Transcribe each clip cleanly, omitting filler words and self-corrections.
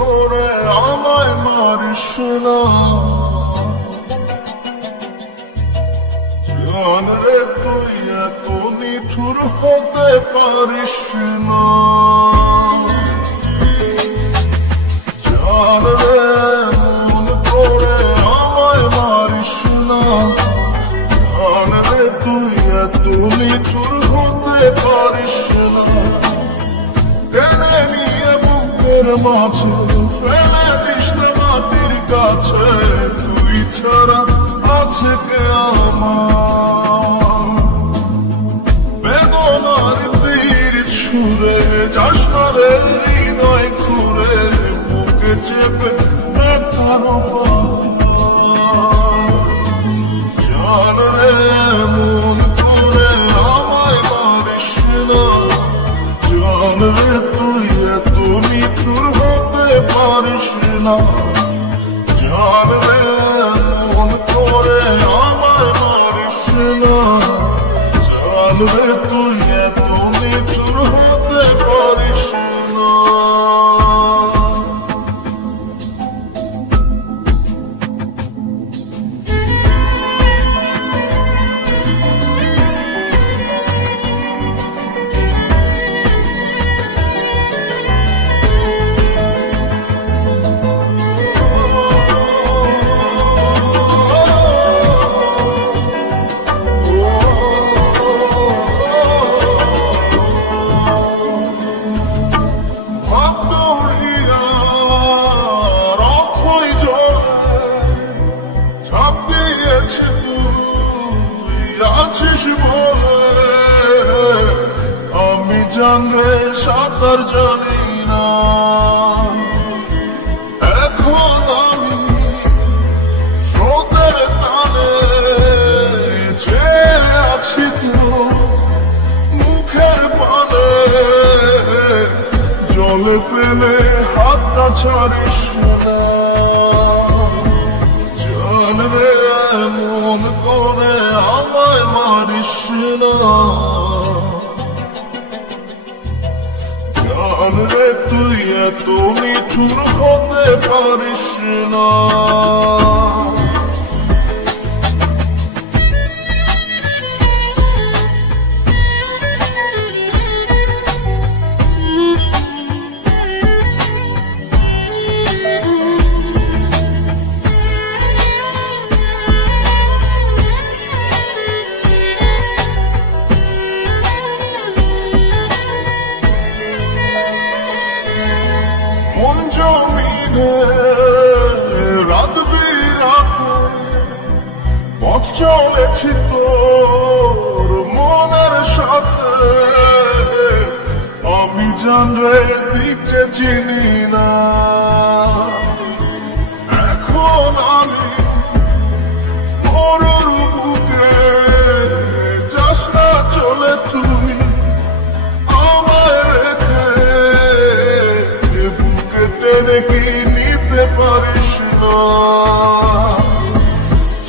করে আমায় মারিস না জান রে, তুই এত নিঠুর হতে পারিস না জান রে, মন করে আমায় মারিস না জান রে, তুই এত নিঠুর হতে পারিস না। টেনে নিয়ে বুকের মাঝে ফেলে দিস না মাটির কাছে, তুই ছাড়া আছে কে আমার? বেদনার তীর ছুঁড়ে যাস না রে হৃদয় খুঁড়ে, বুকে চেপে ব্যথার জান রে, মন করে আমায় মারিস না জান রে, তুই এত নিঠুর হতে পারিস না জান রে, মন করে আমায় মারিস না জান রে, তুই এত নিঠুর হতে পারিস না। আমি জান রে সাঁতার জানি না, এখন আমি স্রোতের টানে চেয়ে আছি তো মুখের পানে, জলে ফেলে হাতটা ছাড়িস না জান রে, মন করে আমায় মারিস না জান রে, তুই এত নিঠুর হতে পারিস না। মন জমিনে রাত বিরাতে পথ চলেছি তোর মনের সাথে, আমি জান রে দিক যে চিনি না, এখন আমি মরুর বুকে যাস না চলে তুই আমায় রেখে, বুকে টেনে কি নিতে পারিস না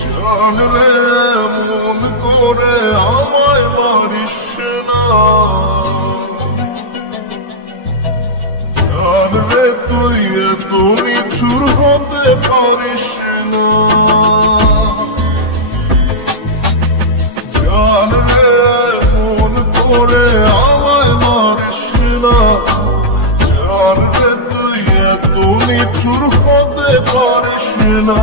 জান রে, মন করে আমায় মারিস না জান রে, তুই এত নিঠুর হতে পারিস না জান রে, মন করে আমায় মারিস না জান রে, তুই এত নিঠুর হতে পারিস না।